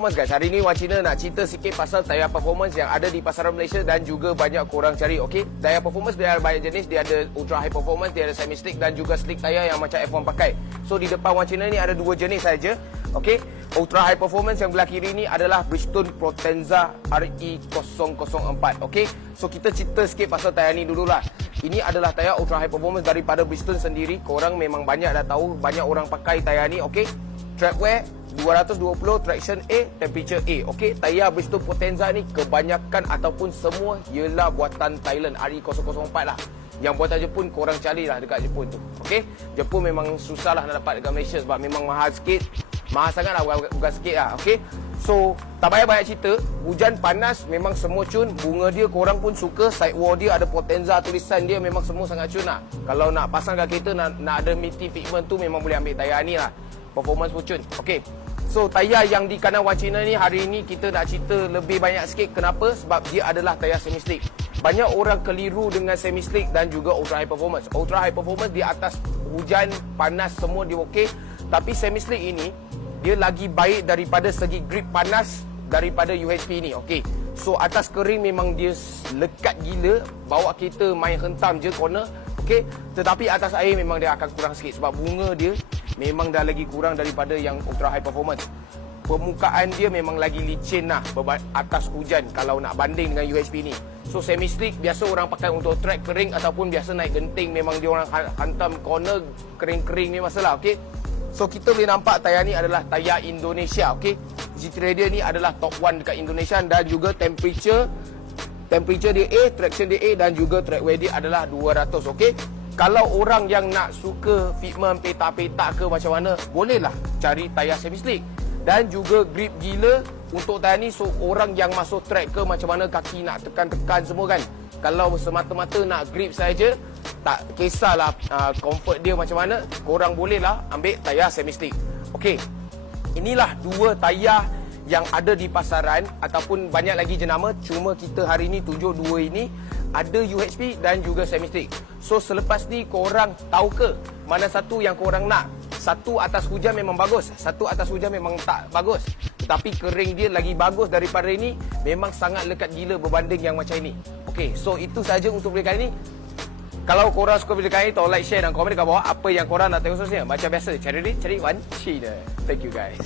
performance guys. Hari ni Wan Cina nak cerita sikit pasal tayar performance yang ada di pasaran Malaysia dan juga banyak korang cari. Okey, tayar performance dia ada banyak jenis. Dia ada ultra high performance, dia ada semi slick dan juga slick tayar yang macam F1 pakai. So di depan Wan Cina ni ada dua jenis saja. Okey, ultra high performance yang belah kiri ni adalah Bridgestone Potenza RE004. Okey, so kita cerita sikit pasal tayar ni dululah. Ini adalah tayar ultra high performance daripada Bridgestone sendiri. Korang memang banyak dah tahu, banyak orang pakai tayar ni. Okey, track wear 220, traction A, temperature A. Okey, tayar Bridgestone Potenza ni kebanyakan ataupun semua ialah buatan Thailand, RE004 lah. Yang buatan Jepun korang carilah dekat Jepun tu. Okey, Jepun memang susah lah nak dapat dekat Malaysia sebab memang mahal sikit. Mahal sangat lah, bukan sikit lah. Okey, so tak payah banyak cerita. Hujan panas memang semua cun. Bunga dia korang pun suka. Sidewall dia ada Potenza tulisan dia, memang semua sangat cun lah. Kalau nak pasang kat kereta, nak ada meaty fitment tu, memang boleh ambil tayar ni lah. Performance pun cun. Okey, so tayar yang di kanan Wan Cina ni hari ni kita nak cerita lebih banyak sikit. Kenapa? Sebab dia adalah tayar semi slick. Banyak orang keliru dengan semi slick dan juga ultra high performance. Ultra high performance di atas hujan, panas semua dia okey. Tapi semi slick ini dia lagi baik daripada segi grip panas daripada UHP ni. Okey, so atas kering memang dia lekat gila, bawa kita main hentam je corner. Okey, tetapi atas air memang dia akan kurang sikit sebab bunga dia memang dah lagi kurang daripada yang ultra high performance. Permukaan dia memang lagi licin lah atas hujan kalau nak banding dengan UHP ni. So semi slick biasa orang pakai untuk track kering ataupun biasa naik genting, memang dia orang hantam corner kering-kering ni masalah. Okey, so kita boleh nampak tayar ni adalah tayar Indonesia. Okey, GT Radiant ni adalah top 1 dekat Indonesia dan juga temperature dia A, traction dia A dan juga track wear dia adalah 200. Okey, kalau orang yang nak suka fitment petak-petak ke macam mana, bolehlah cari tayar semi slick. Dan juga grip gila untuk tayar ni. So orang yang masuk track ke macam mana, kaki nak tekan-tekan semua kan, kalau semata-mata nak grip saja, tak kisahlah comfort dia macam mana, korang bolehlah ambil tayar semi slick. Okey, inilah dua tayar yang ada di pasaran ataupun banyak lagi jenama. Cuma kita hari ni tunjuk dua ini, ada UHP dan juga semi slick. So selepas ni korang tahu ke mana satu yang korang nak? Satu atas hujan memang bagus, satu atas hujan memang tak bagus. Tetapi kering dia lagi bagus daripada ini. Memang sangat lekat gila berbanding yang macam ini. Okey, so itu saja untuk video kali ini. Kalau korang suka video kali ini, tolong like, share dan komen dekat bawah apa yang korang nak tengok seterusnya. Macam biasa, cari Wan Cina. Thank you guys.